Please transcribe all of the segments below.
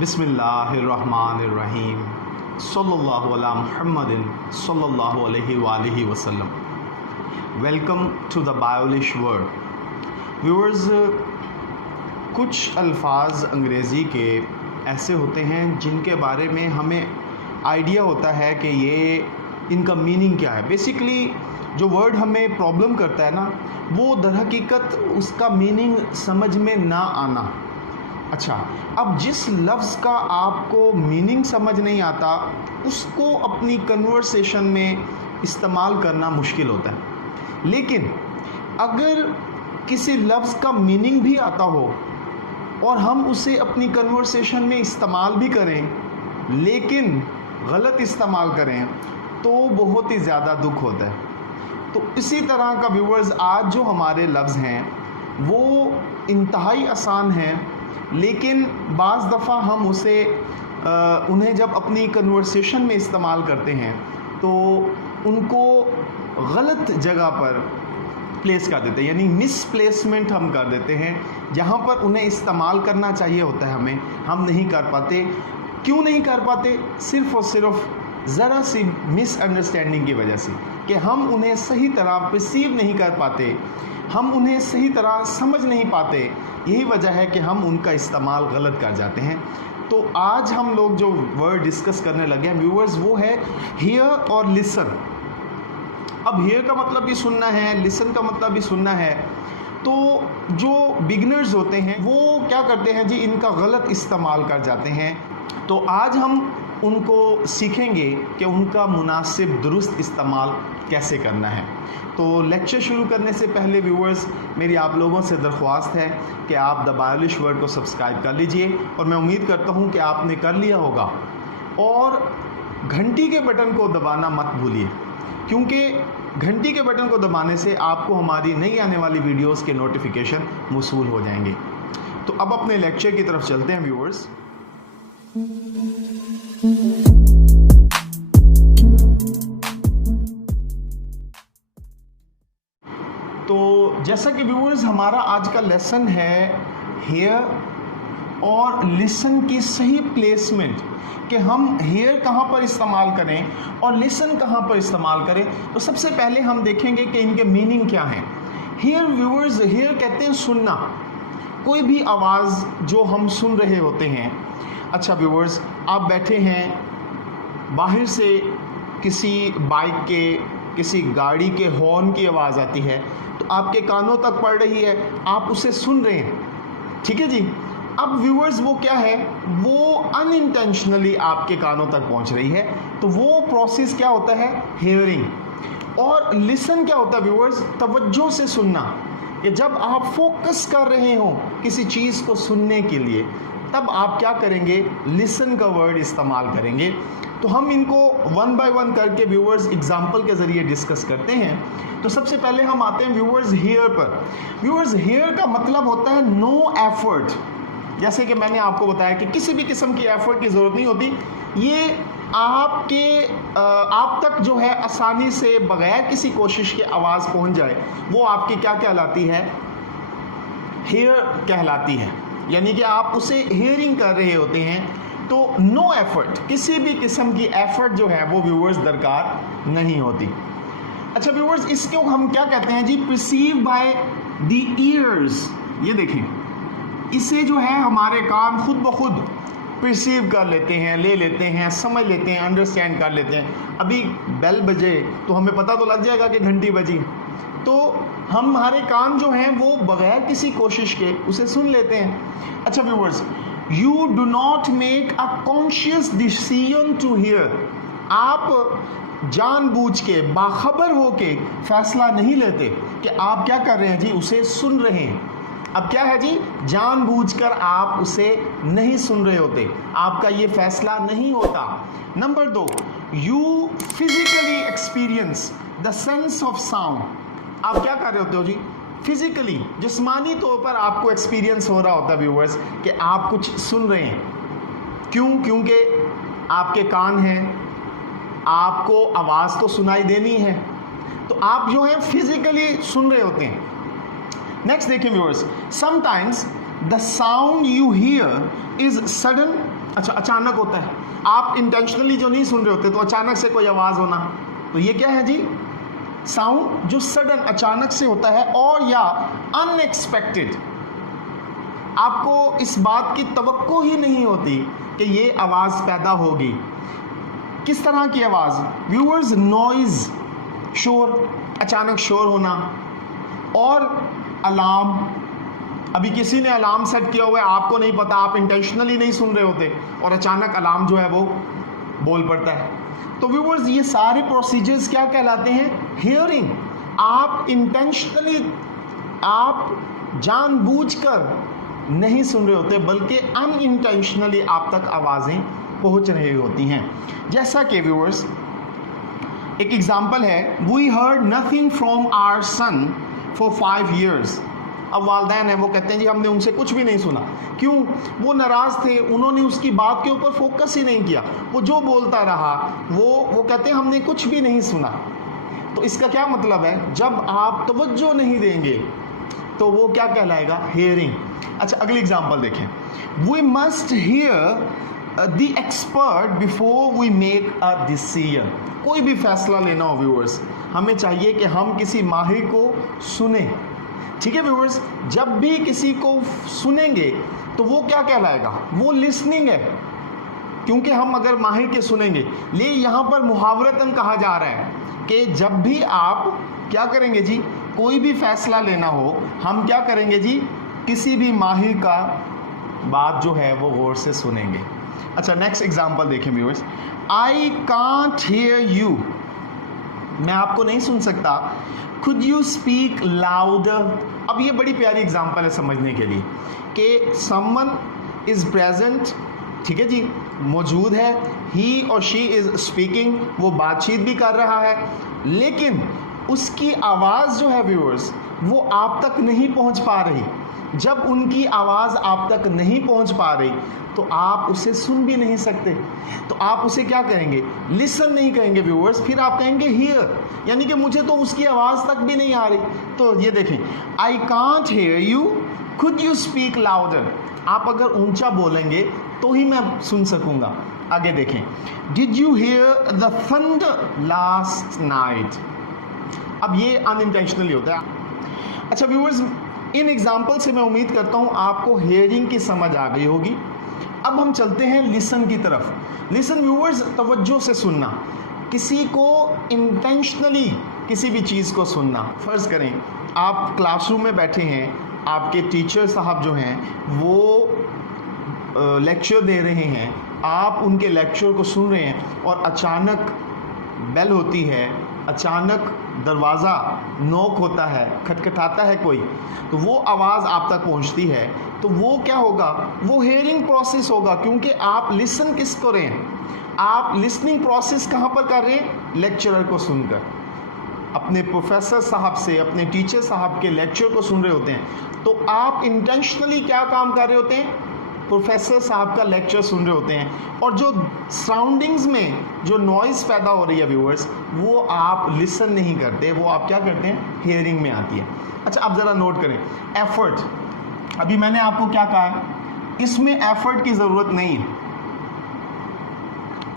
बिस्मिल्लाहिर्रहमानिर्रहीम सल्लल्लाहु अला मुहम्मदिन सल्लल्लाहु अलैहि वसल्लम। वेलकम टू द बायोलिश वर्ल्ड। व्यूअर्स, कुछ अल्फाज अंग्रेज़ी के ऐसे होते हैं जिनके बारे में हमें आइडिया होता है कि ये इनका मीनिंग क्या है। बेसिकली जो वर्ड हमें प्रॉब्लम करता है ना, वो दरहकीकत उसका मीनिंग समझ में ना आना। अच्छा, अब जिस लफ्ज़ का आपको मीनिंग समझ नहीं आता उसको अपनी कन्वर्सेशन में इस्तेमाल करना मुश्किल होता है। लेकिन अगर किसी लफ्ज़ का मीनिंग भी आता हो और हम उसे अपनी कन्वर्सेशन में इस्तेमाल भी करें लेकिन गलत इस्तेमाल करें तो बहुत ही ज़्यादा दुख होता है। तो इसी तरह का व्यूअर्स, आज जो हमारे लफ्ज़ हैं वो इंतहाई आसान हैं, लेकिन बाज़ दफ़ा हम उन्हें जब अपनी कन्वर्सेशन में इस्तेमाल करते हैं तो उनको गलत जगह पर प्लेस कर देते हैं, यानी मिसप्लेसमेंट हम कर देते हैं। जहाँ पर उन्हें इस्तेमाल करना चाहिए होता है हम नहीं कर पाते। क्यों नहीं कर पाते? सिर्फ़ और सिर्फ ज़रा सी मिसअंडरस्टैंडिंग की वजह से कि हम उन्हें सही तरह परसीव नहीं कर पाते, हम उन्हें सही तरह समझ नहीं पाते। यही वजह है कि हम उनका इस्तेमाल गलत कर जाते हैं। तो आज हम लोग जो वर्ड डिस्कस करने लगे हैं व्यूअर्स, वो है हियर और लिसन। अब हियर का मतलब भी सुनना है, लिसन का मतलब भी सुनना है। तो जो बिगिनर्स होते हैं वो क्या करते हैं जी, इनका गलत इस्तेमाल कर जाते हैं। तो आज हम उनको सीखेंगे कि उनका मुनासिब दुरुस्त इस्तेमाल कैसे करना है। तो लेक्चर शुरू करने से पहले व्यूअर्स, मेरी आप लोगों से दरख्वास्त है कि आप द बायोलिश वर्ल्ड को सब्सक्राइब कर लीजिए, और मैं उम्मीद करता हूं कि आपने कर लिया होगा। और घंटी के बटन को दबाना मत भूलिए, क्योंकि घंटी के बटन को दबाने से आपको हमारी नई आने वाली वीडियोस के नोटिफिकेशन मौसूल हो जाएंगे। तो अब अपने लेक्चर की तरफ चलते हैं व्यूअर्स। तो जैसा कि व्यूअर्स, हमारा आज का लेसन है हेयर और लिसन की सही प्लेसमेंट, कि हम हेयर कहाँ पर इस्तेमाल करें और लिसन कहाँ पर इस्तेमाल करें। तो सबसे पहले हम देखेंगे कि इनके मीनिंग क्या हैं। हेयर व्यूअर्स, हेयर कहते हैं सुनना, कोई भी आवाज़ जो हम सुन रहे होते हैं। अच्छा व्यूअर्स, आप बैठे हैं, बाहर से किसी बाइक के, किसी गाड़ी के हॉर्न की आवाज़ आती है तो आपके कानों तक पड़ रही है, आप उसे सुन रहे हैं, ठीक है जी। अब व्यूअर्स, वो क्या है, वो अनइंटेंशनली आपके कानों तक पहुंच रही है, तो वो प्रोसेस क्या होता है, हेयरिंग। और लिसन क्या होता है व्यूअर्स, तवज्जो से सुनना। कि जब आप फोकस कर रहे हो किसी चीज़ को सुनने के लिए, तब आप क्या करेंगे, लिसन का वर्ड इस्तेमाल करेंगे। तो हम इनको वन बाय वन करके व्यूअर्स एग्जाम्पल के ज़रिए डिस्कस करते हैं। तो सबसे पहले हम आते हैं व्यूअर्स हेयर पर। व्यूअर्स, हेयर का मतलब होता है नो एफर्ट। जैसे कि मैंने आपको बताया कि किसी भी किस्म की एफर्ट की ज़रूरत नहीं होती, ये आप तक जो है आसानी से बगैर किसी कोशिश के आवाज़ पहुंच जाए, वो आपकी क्या कहलाती है, हेयर कहलाती है। यानी कि आप उसे हेयरिंग कर रहे होते हैं। तो नो एफर्ट, किसी भी किस्म की एफर्ट जो है वो व्यूअर्स दरकार नहीं होती। अच्छा व्यूअर्स, इसको हम क्या कहते हैं जी, परसीव बाय द ईयर्स। ये देखें, इसे जो है हमारे कान खुद ब खुद परसीव कर लेते हैं, ले लेते हैं, समझ लेते हैं, अंडरस्टैंड कर लेते हैं। अभी बेल बजे तो हमें पता तो लग जाएगा कि घंटी बजी, तो हमारे कान जो हैं वो बगैर किसी कोशिश के उसे सुन लेते हैं। अच्छा viewers, you do not make a conscious decision to hear. आप जानबूझ के, बाखबर होके फैसला नहीं लेते कि आप क्या कर रहे हैं जी, उसे सुन रहे हैं। अब क्या है जी, जानबूझकर आप उसे नहीं सुन रहे होते, आपका ये फैसला नहीं होता। Number 2, you physically experience the sense of sound. आप क्या कर रहे होते हो जी, फिजिकली, जिस्मानी तौर पर आपको एक्सपीरियंस हो रहा होता है व्यूअर्स कि आप कुछ सुन रहे हैं। क्यों? क्योंकि आपके कान हैं, आपको आवाज़ तो सुनाई देनी है, तो आप जो है फिजिकली सुन रहे होते हैं। नेक्स्ट देखिए viewers, sometimes the sound you here is sudden, अच्छा अचानक होता है, आप इंटेंशनली जो नहीं सुन रहे होते तो अचानक से कोई आवाज होना, तो ये क्या है जी, साउंड जो सडन अचानक से होता है, और या अनएक्सपेक्टेड, आपको इस बात की तवक्को ही नहीं होती कि ये आवाज पैदा होगी। किस तरह की आवाज? व्यूअर्स, नॉइज, शोर, अचानक शोर होना, और अलार्म, अभी किसी ने अलार्म सेट किया हुआ है, आपको नहीं पता, आप इंटेंशनली नहीं सुन रहे होते और अचानक अलार्म जो है वो बोल पड़ता है। तो व्यूअर्स, ये सारे प्रोसीजर्स क्या कहलाते हैं? हियरिंग। आप इंटेंशनली, आप जानबूझकर नहीं सुन रहे होते, बल्कि अनइंटेंशनली आप तक आवाज़ें पहुंच रही होती हैं। जैसा कि व्यूअर्स एक एग्जांपल है, we heard nothing from our son for 5 years। अब वालदैन है, वो कहते हैं जी हमने उनसे कुछ भी नहीं सुना। क्यों? वो नाराज़ थे, उन्होंने उसकी बात के ऊपर फोकस ही नहीं किया, वो जो बोलता रहा वो कहते हैं हमने कुछ भी नहीं सुना। तो इसका क्या मतलब है? जब आप तवज्जो नहीं देंगे तो वो क्या कहलाएगा? हियरिंग। अच्छा, अगली एग्जांपल देखें, we must hear the expert before we make a decision. कोई भी फैसला लेना हो व्यूअर्स, हमें चाहिए कि हम किसी माहिर को सुने। ठीक है व्यूअर्स, जब भी किसी को सुनेंगे तो वो क्या कहलाएगा? वो लिसनिंग है, क्योंकि हम अगर माहिर के सुनेंगे। ले यहाँ पर मुहावरतन कहा जा रहा है कि जब भी आप क्या करेंगे जी, कोई भी फैसला लेना हो, हम क्या करेंगे जी, किसी भी माहिर का बात जो है वो गौर से सुनेंगे। अच्छा, नेक्स्ट एग्जांपल देखें viewers, I can't hear you, मैं आपको नहीं सुन सकता, कुड यू स्पीक लाउडर। अब ये बड़ी प्यारी एग्जांपल है समझने के लिए कि समवन इज प्रेजेंट, ठीक है जी, मौजूद है, ही और शी इज स्पीकिंग, वो बातचीत भी कर रहा है, लेकिन उसकी आवाज़ जो है व्यूअर्स वो आप तक नहीं पहुंच पा रही। जब उनकी आवाज़ आप तक नहीं पहुंच पा रही तो आप उसे सुन भी नहीं सकते, तो आप उसे क्या करेंगे? लिसन नहीं करेंगे व्यूअर्स, फिर आप कहेंगे हियर, यानी कि मुझे तो उसकी आवाज़ तक भी नहीं आ रही। तो ये देखें, I can't hear you, could you speak louder. आप अगर ऊंचा बोलेंगे तो ही मैं सुन सकूंगा। आगे देखें, did you here the thunder last night. अब ये अनइंटेंशनली होता है। अच्छा व्यूअर्स, इन एग्जाम्पल से मैं उम्मीद करता हूँ आपको हियरिंग की समझ आ गई होगी। अब हम चलते हैं लिसन की तरफ। लिसन व्यूअर्स, तवज्जो से सुनना, किसी को इंटेंशनली किसी भी चीज़ को सुनना। फ़र्ज़ करें आप क्लासरूम में बैठे हैं, आपके टीचर साहब जो हैं वो लेक्चर दे रहे हैं, आप उनके लेक्चर को सुन रहे हैं और अचानक बेल होती है, अचानक दरवाज़ा नॉक होता है, खटखटाता है कोई, तो वो आवाज़ आप तक पहुंचती है, तो वो क्या होगा? वो हियरिंग प्रोसेस होगा, क्योंकि आप लिसन किस को रहे हैं? आप लिसनिंग प्रोसेस कहाँ पर कर रहे हैं? लेक्चरर को सुनकर, अपने प्रोफेसर साहब से, अपने टीचर साहब के लेक्चर को सुन रहे होते हैं। तो आप इंटेंशनली क्या काम कर रहे होते हैं? प्रोफेसर साहब का लेक्चर सुन रहे होते हैं, और जो सराउंडिंग्स में जो नॉइज़ पैदा हो रही है व्यूअर्स, वो आप लिसन नहीं करते, वो आप क्या करते हैं? हियरिंग में आती है। अच्छा, अब ज़रा नोट करें, एफर्ट। अभी मैंने आपको क्या कहा? इसमें एफर्ट की ज़रूरत नहीं है,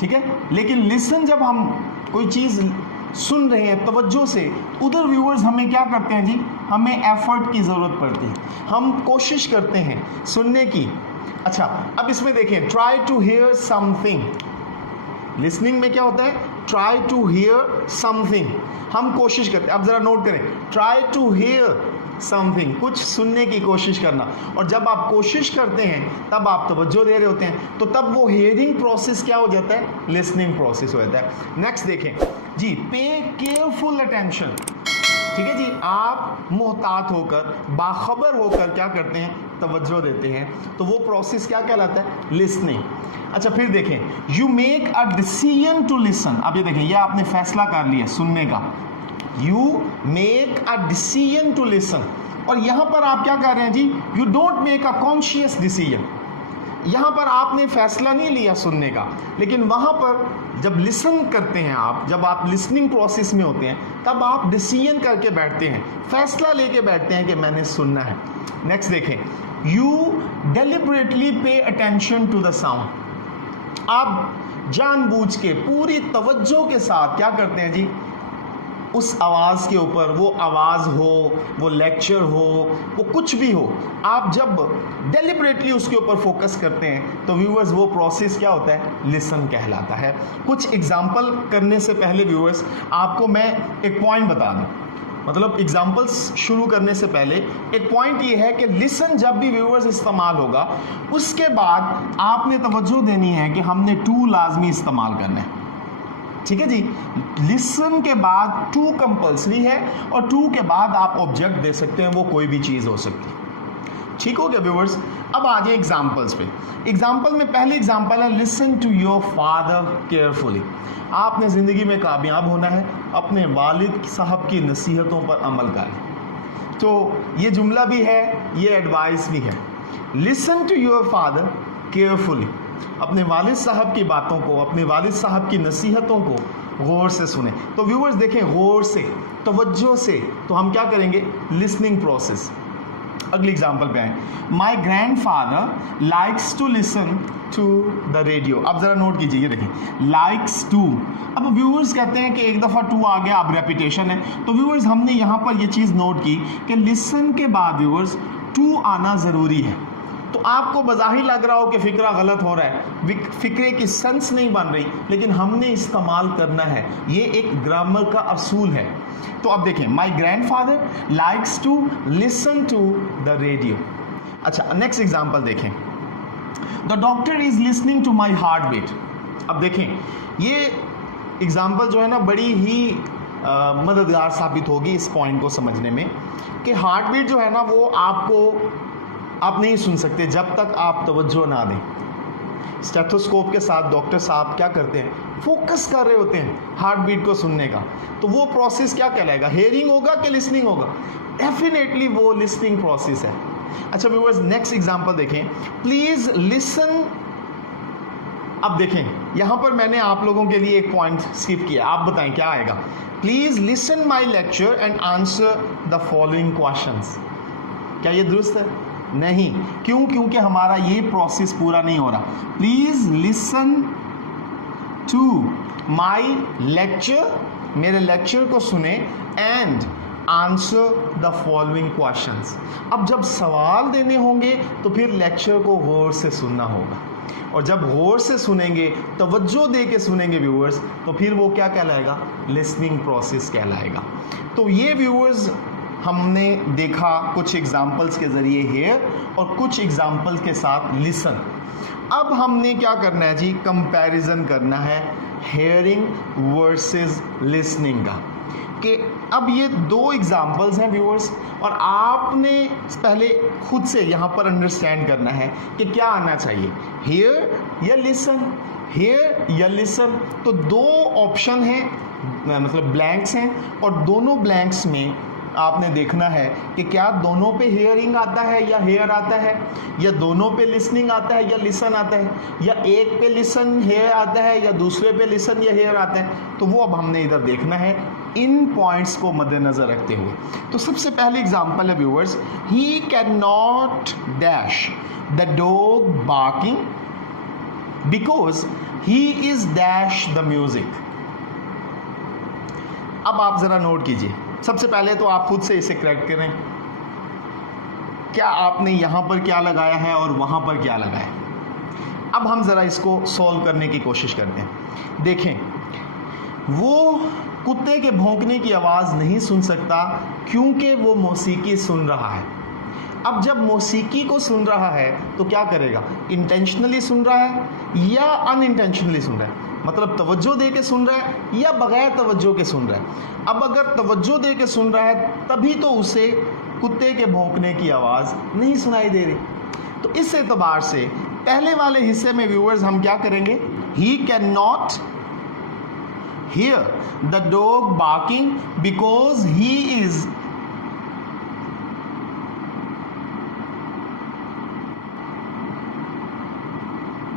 ठीक है, लेकिन लिसन जब हम कोई चीज़ सुन रहे हैं तवज्जो से, उधर व्यूअर्स हमें क्या करते हैं जी? हमें एफर्ट की ज़रूरत पड़ती है, हम कोशिश करते हैं सुनने की। अच्छा, अब इसमें देखें, try to hear something. Listening में क्या होता है? ट्राई टू हियर समथिंग, हम कोशिश करते हैं। अब ज़रा नोट करें, ट्राई टू हियर समथिंग, कुछ सुनने की कोशिश करना, और जब आप कोशिश करते हैं तब आप तवज्जो दे रहे होते हैं, तो तब वो हियरिंग प्रोसेस क्या हो जाता है? लिसनिंग प्रोसेस हो जाता है। नेक्स्ट देखें जी, पे केयरफुल अटेंशन, ठीक है जी, आप मोहतात होकर, बाखबर होकर क्या करते हैं? तवज्जो देते हैं, तो वो प्रोसेस क्या कहलाता है? लिसनिंग। अच्छा, फिर देखें, you make a decision to listen. अब ये देखें, ये आपने फैसला कर लिया सुनने का, you make a decision to listen, और यहाँ पर आप क्या कर रहे हैं जी? You don't make a conscious decision. यहाँ पर आपने फैसला नहीं लिया सुनने का, लेकिन वहाँ पर जब लिसन करते हैं आप, जब आप लिसनिंग प्रोसेस में होते हैं, तब आप डिसीजन करके बैठते हैं, फैसला लेके बैठते हैं कि मैंने सुनना है। नेक्स्ट देखें, you deliberately pay attention to the sound. आप जानबूझ के पूरी तवज्जो के साथ क्या करते हैं जी, उस आवाज़ के ऊपर, वो आवाज़ हो, वो लेक्चर हो, वो कुछ भी हो, आप जब डेलिबरेटली उसके ऊपर फोकस करते हैं तो व्यूअर्स वो प्रोसेस क्या होता है, लिसन कहलाता है। कुछ एग्जाम्पल करने से पहले व्यूअर्स आपको मैं एक पॉइंट बता दूं, मतलब एग्जाम्पल्स शुरू करने से पहले एक पॉइंट ये है कि लिसन जब भी व्यूअर्स इस्तेमाल होगा, उसके बाद आपने तवज्जो देनी है कि हमने टू लाजमी इस्तेमाल करना है। ठीक है जी, लिसन के बाद टू कंपल्सरी है और टू के बाद आप ऑब्जेक्ट दे सकते हैं, वो कोई भी चीज़ हो सकती है। ठीक हो गया व्यूअर्स। अब आ जाए एग्जाम्पल्स पे। एग्जाम्पल में पहले एग्जाम्पल है listen to your father carefully. आपने ज़िंदगी में कामयाब होना है, अपने वालिद साहब की नसीहतों पर अमल करें। तो ये जुमला भी है, ये एडवाइस भी है। Listen to your father carefully, अपने वालिद साहब की बातों को, अपने वालिद साहब की नसीहतों को गौर से सुने। तो व्यूअर्स देखें, गौर से, तवज्जो से, तो हम क्या करेंगे, लिसनिंग प्रोसेस। अगली एग्जाम्पल पे आए, my grand father likes to listen to the radio. अब जरा नोट कीजिए, ये देखें, लाइक्स टू। अब व्यूअर्स कहते हैं कि एक दफ़ा टू आ गया, अब रेपिटेशन है। तो व्यूअर्स हमने यहाँ पर ये चीज़ नोट की कि लिसन के बाद व्यूअर्स टू आना ज़रूरी है। तो आपको बज़ाहिर लग रहा हो कि फ़िक्रा गलत हो रहा है, फ़िक्रे की सेंस नहीं बन रही, लेकिन हमने इस्तेमाल करना है, ये एक ग्रामर का असूल है। तो अब देखें, my grandfather likes to listen to the radio. अच्छा, नेक्स्ट एग्जाम्पल देखें, the doctor is listening to my heart beat. अब देखें, ये एग्जाम्पल जो है ना बड़ी ही मददगार साबित होगी इस पॉइंट को समझने में कि हार्ट बीट जो है ना वो आप नहीं सुन सकते जब तक आप तवज्जो ना दें। स्टेथोस्कोप के साथ डॉक्टर साहब क्या करते हैं, फोकस कर रहे होते हैं हार्ट बीट को सुनने का। तो वो प्रोसेस क्या कहलाएगा, हेयरिंग होगा कि लिसनिंग होगा? डेफिनेटली वो लिसनिंग प्रोसेस है। अच्छा व्यूअर्स, नेक्स्ट एग्जांपल देखें, प्लीज लिसन। अब देखें, यहाँ पर मैंने आप लोगों के लिए एक पॉइंट स्किप किया, आप बताएं क्या आएगा। Please listen my lecture and answer the following questions. क्या ये दुरुस्त है? नहीं। क्यों? क्योंकि हमारा ये प्रोसेस पूरा नहीं हो रहा। Please listen to my lecture, मेरे लेक्चर को सुने, and answer the following questions. अब जब सवाल देने होंगे तो फिर लेक्चर को गौर से सुनना होगा, और जब गौर से सुनेंगे, तवज्जो दे के सुनेंगे व्यूअर्स, तो फिर वो क्या कहलाएगा, लिसनिंग प्रोसेस कहलाएगा। तो ये व्यूअर्स हमने देखा कुछ एग्जाम्पल्स के ज़रिए हेयर और कुछ एग्जाम्पल के साथ लिसन। अब हमने क्या करना है जी, कंपैरिजन करना है हेयरिंग वर्सेस लिसनिंग का, कि अब ये दो एग्जाम्पल्स हैं व्यूअर्स, और आपने पहले खुद से यहाँ पर अंडरस्टैंड करना है कि क्या आना चाहिए, हेयर या लिसन, हेयर या लिसन। तो दो ऑप्शन हैं, मतलब ब्लैंक्स हैं, और दोनों ब्लैंक्स में आपने देखना है कि क्या दोनों पे हेयरिंग आता है या हेयर आता है, या दोनों पे लिसनिंग आता है या लिसन आता है, या एक पे लिसन हेयर आता है या दूसरे पे लिसन या हेयर आता है। तो वो अब हमने इधर देखना है इन पॉइंट्स को मद्देनजर रखते हुए। तो सबसे पहले एग्जांपल है viewers, he can not dash the dog barking because he is dash the music. अब आप जरा नोट कीजिए, सबसे पहले तो आप खुद से इसे करेक्ट करें, क्या आपने यहाँ पर क्या लगाया है और वहाँ पर क्या लगाया है। अब हम ज़रा इसको सॉल्व करने की कोशिश करते हैं। देखें, वो कुत्ते के भौंकने की आवाज़ नहीं सुन सकता क्योंकि वो मौसीकी सुन रहा है। अब जब मौसीकी को सुन रहा है तो क्या करेगा, इंटेंशनली सुन रहा है या अनइंटेंशनली सुन रहा है, मतलब तवज्जो दे के सुन रहा है या बगैर तवज्जो के सुन रहा है। अब अगर तवज्जो दे के सुन रहा है तभी तो उसे कुत्ते के भौंकने की आवाज़ नहीं सुनाई दे रही। तो इस एतबार से पहले वाले हिस्से में व्यूअर्स हम क्या करेंगे, he can not hear the dog barking because he is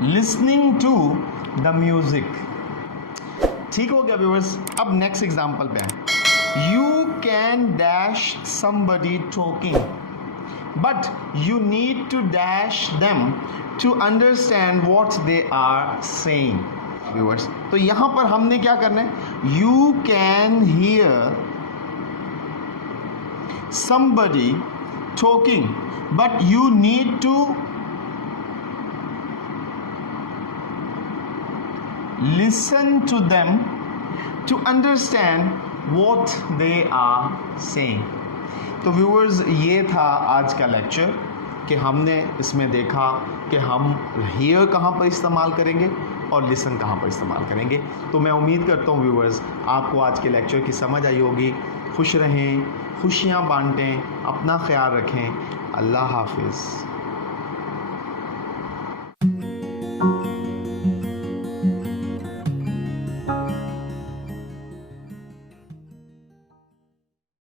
listening to the music. ठीक हो गया व्यूअर्स। अब नेक्स्ट एग्जाम्पल पे हैं। You can dash somebody talking but you need to dash them to understand what they are saying. Viewers, तो यहां पर हमने क्या करना है, you can hear somebody talking but you need to listen to them to understand what they are saying। तो viewers, ये था आज का लेक्चर कि हमने इसमें देखा कि हम हियर कहाँ पर इस्तेमाल करेंगे और लिसन कहाँ पर इस्तेमाल करेंगे। तो मैं उम्मीद करता हूँ व्यूअर्स आपको आज के लेक्चर की समझ आई होगी। खुश रहें, खुशियाँ बांटें, अपना ख्याल रखें। अल्लाह हाफिज़।